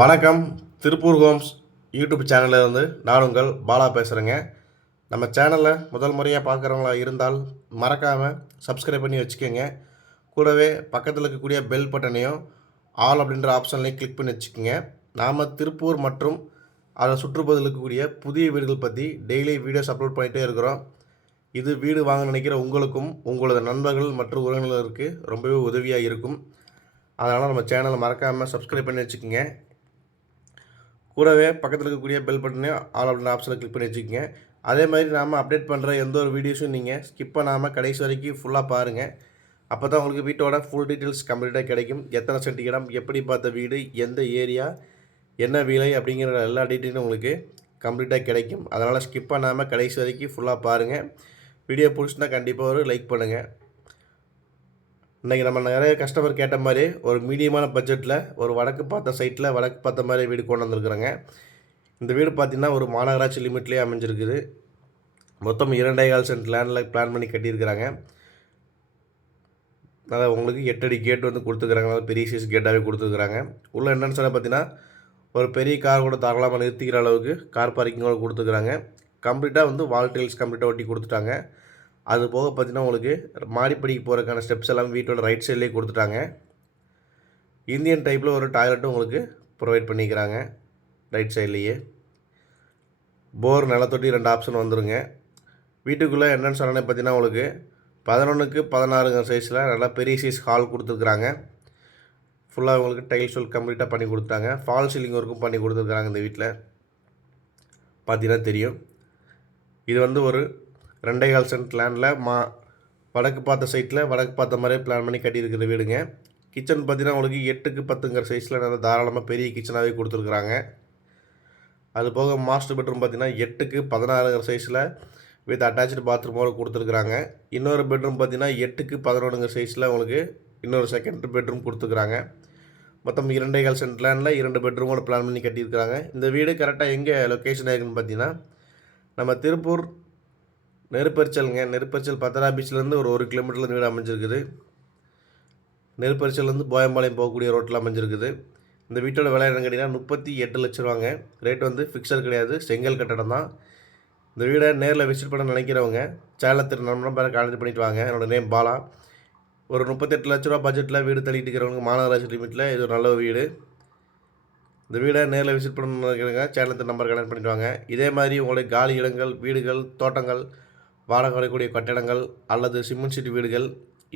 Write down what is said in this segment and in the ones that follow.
வணக்கம். Tiruppur Holmes YouTube சேனலில் இருந்து நான் உங்கள் பாலா பேசுகிறேங்க. நம்ம சேனலை முதல் முறையாக பார்க்குறவங்களா இருந்தால் மறக்காமல் சப்ஸ்கிரைப் பண்ணி வச்சுக்கோங்க. கூடவே பக்கத்தில் இருக்கக்கூடிய பெல் பட்டனையும் ஆல் அப்படின்ற ஆப்ஷன்லையும் கிளிக் பண்ணி வச்சுக்கோங்க. நாம் திருப்பூர் மற்றும் அதை சுற்றுப்பகுதியில் இருக்கக்கூடிய புதிய வீடுகள் பற்றி டெய்லி வீடியோஸ் அப்லோட் பண்ணிகிட்டே இருக்கிறோம். இது வீடு வாங்க நினைக்கிற உங்களுக்கும் உங்களது நண்பர்கள் மற்றும் உறவினர்களுக்கு ரொம்பவே உதவியாக இருக்கும். அதனால் நம்ம சேனலை மறக்காமல் சப்ஸ்கிரைப் பண்ணி வச்சுக்கோங்க. கூடவே பக்கத்தில் இருக்கக்கூடிய பெல் பட்டனையும் ஆல் அப்படின்ற ஆப்ஷனை கிளிக் பண்ணி வச்சுக்கோங்க. அதே மாதிரி நாம் அப்டேட் பண்ணுற எந்த ஒரு வீடியோஸும் நீங்கள் ஸ்கிப் பண்ணாமல் கடைசி வரைக்கும் ஃபுல்லாக பாருங்கள். அப்போ தான் உங்களுக்கு வீட்டோட ஃபுல் டீட்டெயில்ஸ் கம்ப்ளீட்டாக கிடைக்கும். எத்தனை சென்ட் இடம், எப்படி பார்த்த வீடு, எந்த ஏரியா, என்ன விலை அப்படிங்கிற எல்லா டீட்டெயிலும் உங்களுக்கு கம்ப்ளீட்டாக கிடைக்கும். அதனால் ஸ்கிப் பண்ணாமல் கடைசி வரைக்கும் ஃபுல்லாக பாருங்கள். வீடியோ பிடிச்சிருந்தா கண்டிப்பாக ஒரு லைக் பண்ணுங்கள். இன்றைக்கி நம்ம நிறைய கஸ்டமர் கேட்ட மாதிரி ஒரு மீடியமான பட்ஜெட்டில் ஒரு வடக்கு பார்த்த சைட்டில் வடக்கு பார்த்த மாதிரி வீடு கொண்டு வந்திருக்குறேங்க. இந்த வீடு பார்த்திங்கன்னா ஒரு மாநகராட்சி லிமிட்லேயே அமைஞ்சிருக்குது. மொத்தம் 2.25 சென்ட் லேண்டில் பிளான் பண்ணி கட்டியிருக்கிறாங்க. அதாவது உங்களுக்கு 8 அடி கேட் வந்து கொடுத்துருக்குறாங்க. நல்லா பெரிய சைஸ் கேட்டாகவே கொடுத்துருக்குறாங்க. உள்ள என்னென்னு சொன்னால் பார்த்தீங்கன்னா ஒரு பெரிய கார் கூட தாராளமாக நிறுத்திக்கிற அளவுக்கு கார் பார்க்கிங்கோட கொடுத்துருக்குறாங்க. கம்ப்ளீட்டாக வந்து வால் டைல்ஸ் கம்ப்ளீட்டாக ஒட்டி கொடுத்துட்டாங்க. அது போக பார்த்திங்கன்னா உங்களுக்கு மாடிப்படிக்கு போகிறதுக்கான ஸ்டெப்ஸ் எல்லாம் வீட்டோட ரைட் சைட்லேயே கொடுத்துட்டாங்க. இந்தியன் டைப்பில் ஒரு டாய்லெட்டும் உங்களுக்கு ப்ரொவைட் பண்ணிக்கிறாங்க ரைட் சைட்லேயே. போர் நிலத்தொட்டி 2 ஆப்ஷன் வந்துடுங்க. வீட்டுக்குள்ளே என்னென்னு சொன்னேன்னு பார்த்தீங்கன்னா உங்களுக்கு 11க்கு 16 சைஸில் நல்லா பெரிய சைஸ் ஹால் கொடுத்துருக்குறாங்க. ஃபுல்லாக உங்களுக்கு டைல்ஸ் ஒர்க் கம்ப்ளீட்டாக பண்ணி கொடுத்தாங்க. ஃபால் சீலிங் ஒர்க்கும் பண்ணி கொடுத்துருக்குறாங்க. இந்த வீட்டில் பார்த்தீங்கன்னா தெரியும். இது வந்து ஒரு 2.25 சென்ட் லேண்டில் வடக்கு பார்த்த சைட்டில் வடக்கு பார்த்த மாதிரியே பிளான் பண்ணி கட்டியிருக்கிற வீடுங்க. கிச்சன் பார்த்திங்கன்னா உங்களுக்கு 8க்கு 10 சைஸில் நல்லா தாராளமாக பெரிய கிச்சனாகவே கொடுத்துருக்குறாங்க. அது போக மாஸ்டர் பெட்ரூம் பார்த்திங்கன்னா 8க்கு 16 சைஸில் வித் அட்டாச்சு பாத்ரூமோடு கொடுத்துருக்குறாங்க. இன்னொரு பெட்ரூம் பார்த்திங்கன்னா 8க்கு 11 சைஸில் உங்களுக்கு இன்னொரு செகண்ட் பெட்ரூம் கொடுத்துருக்குறாங்க. மொத்தம் 2.25 சென்ட் லேண்டில் 2 பெட்ரூமோடு பிளான் பண்ணி கட்டியிருக்கிறாங்க. இந்த வீடு கரெக்டாக எங்கே லொக்கேஷன் ஆகிருக்குன்னு பார்த்தீங்கன்னா நம்ம திருப்பூர் நெருப்பரிச்சல் பத்தரா பீச்சிலேருந்து ஒரு 1 கிலோமீட்டரில் வீடு அமைஞ்சிருக்குது. நெருப்பரிச்சல்லேருந்து போயம்பாளையம் போகக்கூடிய ரோட்டில் அமைஞ்சிருக்குது. இந்த வீட்டோட விலை என்னன்னு கேட்டிங்கன்னா 38 லட்ச ரூபாங்க. ரேட் வந்து ஃபிக்ஸட் கிடையாது, செங்கல் கட்டடம் தான். இந்த வீடை நேரில் விசிட் பண்ண நினைக்கிறவங்க சேலத்தில் நம்பரை கான்டெக்ட் பண்ணிட்டு வாங்க. என்னோடய நேம் பாலா. ஒரு 38 லட்ச ரூபா பட்ஜெட்டில் வீடு தள்ளிட்டு இருக்கிறவங்க மாநகராட்சி லிமிட்டில் இது ஒரு நல்ல வீடு. இந்த வீடை நேரில் விசிட் பண்ண நினைக்கிறவங்க சேலத்தில் நம்பர் கனெக்ட் பண்ணிட்டு வாங்க. இதே மாதிரி உங்களுக்கு காலி இடங்கள், வீடுகள், தோட்டங்கள், வாடகை வரக்கூடிய கட்டடங்கள் அல்லது சிமெண்ட் சீட்டு வீடுகள்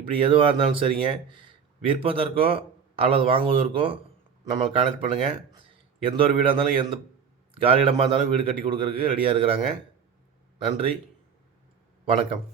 இப்படி எதுவாக இருந்தாலும் சரிங்க, விற்பதற்கோ அல்லது வாங்குவதற்கோ நம்ம கான்டெக்ட் பண்ணுங்கள். எந்த ஒரு வீடாக இருந்தாலும் எந்த காலி இடமாக இருந்தாலும் வீடு கட்டி கொடுக்குறதுக்கு ரெடியாக இருக்கிறாங்க. நன்றி, வணக்கம்.